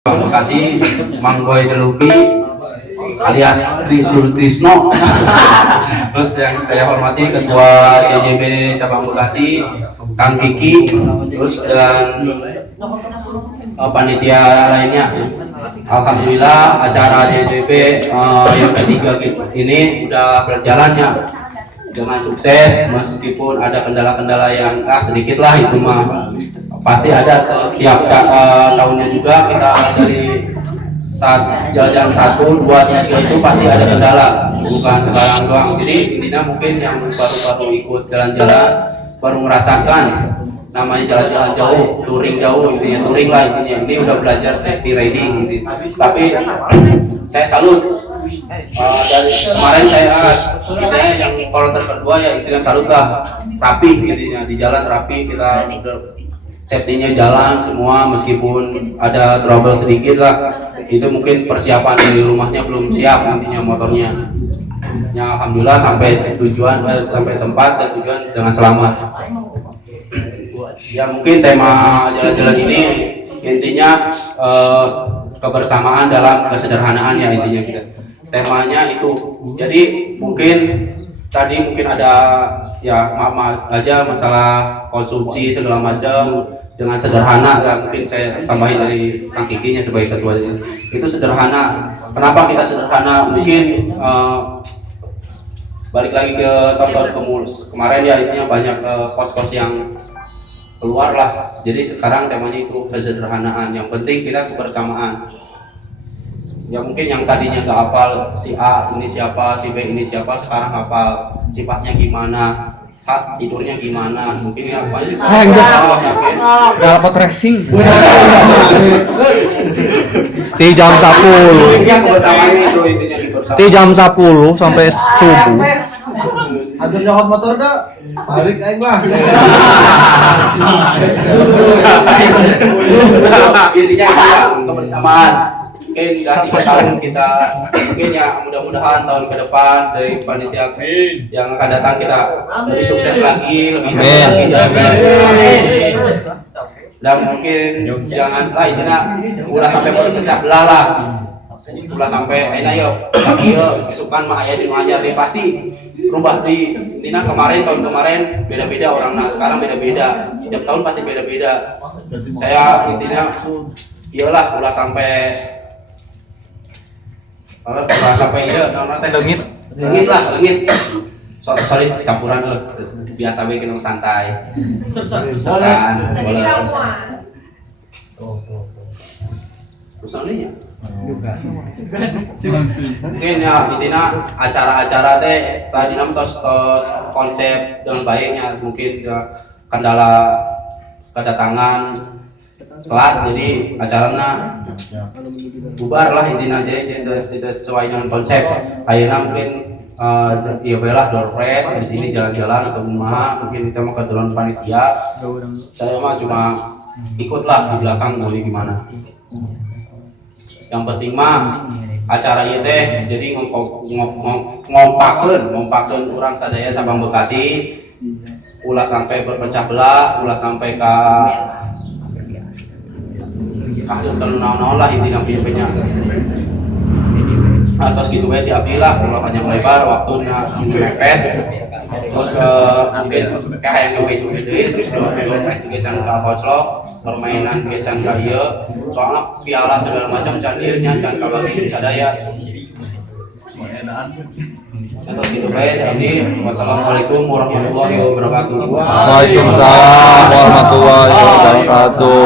Bekasi Manggoy Delupi alias Trisno. Terus yang saya hormati Ketua DJB Cabang Bekasi Kang Kiki, terus dan panitia lainnya. Alhamdulillah acara DJB yang ketiga ini udah berjalannya dengan sukses, meskipun ada kendala-kendala yang sedikit lah, itu mah pasti ada setiap tahunnya juga. Kita dari jalan 1, 2, 3 itu pasti ada kendala, bukan sekarang doang. Jadi intinya mungkin yang baru-baru ikut jalan-jalan, baru merasakan namanya jalan-jalan jauh, touring jauh, intinya touring lah intinya. Ini udah belajar safety riding gitu. Tapi saya salut dari kemarin saya yang kloter kedua ya, intinya salut lah, rapi intinya di jalan rapi, kita udah safety-nya jalan semua, meskipun ada trouble sedikit lah, itu mungkin persiapan dari rumahnya belum siap intinya motornya. Ya alhamdulillah sampai tujuan, sampai tempat dan tujuan dengan selamat. Ya mungkin tema jalan-jalan ini intinya kebersamaan dalam kesederhanaan ya intinya kita. Temanya itu. Jadi mungkin tadi mungkin ada ya maaf aja masalah konsumsi segala macam dengan sederhana ya, mungkin saya tambahin dari Kang Kikinya sebagai ketua itu sederhana. Kenapa kita sederhana? Mungkin balik lagi ke tahun kemarin ya, intinya banyak kos-kos yang keluar lah. Jadi sekarang temanya itu kesederhanaan. Yang penting kita kebersamaan. Ya mungkin yang tadinya nggak hafal si A ini siapa, si B ini siapa, sekarang hafal sifatnya gimana, tidurnya gimana, mungkin ya banyak. Nggak dapat racing. Ti jam 10. Ti jam 10 sampai subuh. Ada nyokot motor dah, balik aja lah. Intinya itu ya kebersamaan. Mungkin ganti tahun kita, mungkin ya mudah-mudahan tahun ke depan dari panitia yang akan datang kita lebih sukses lagi, lebih lagi jalan-jalan. Dan mungkin janganlah intinya ulah sampai berpecah belah lah. Ulah sampai aina yo, tapi yo kesukaan mah aya di ngajar deh, pasti rubah di intinya. Tahun kemarin beda-beda orangnya, sekarang beda-beda. Tiap tahun pasti beda-beda. Saya intinya iyalah ulah sampai iya, lengit lah. Sorry campuran loh, biasa bikin santai. Terusnya mungkin ya intinya acara-acara teh tadi tos konsep dengan baiknya, mungkin kendala kedatangan telat, jadi acaranya bubar lah intinya. Jadi tidak sesuai dengan konsep. Akhirnya mungkin ya belah door press di sini jalan-jalan atau kumaha, mungkin kita mau kebetulan panitia. Saya mah cuma ikutlah di belakang mau gimana. Yang penting mah acara ieu teh jadi ngompakeun urang sadaya Cabang Bekasi, ulah sampai berpecah belah, ulah sampai ka naon lah intinya punya. Atas gitu bae diabdilah, ulah panjang lebar waktunya mepet. Terus mungkin kayak yang joget-joget terus door press juga can ka koclok, permainan ge can ka ieu. Soalnya piala segala macam can ieu nya can ka bagi sadaya. Atas gitu bae abdi. Wassalamualaikum warahmatullahi wabarakatuh. Waalaikumsalam warahmatullahi wabarakatuh.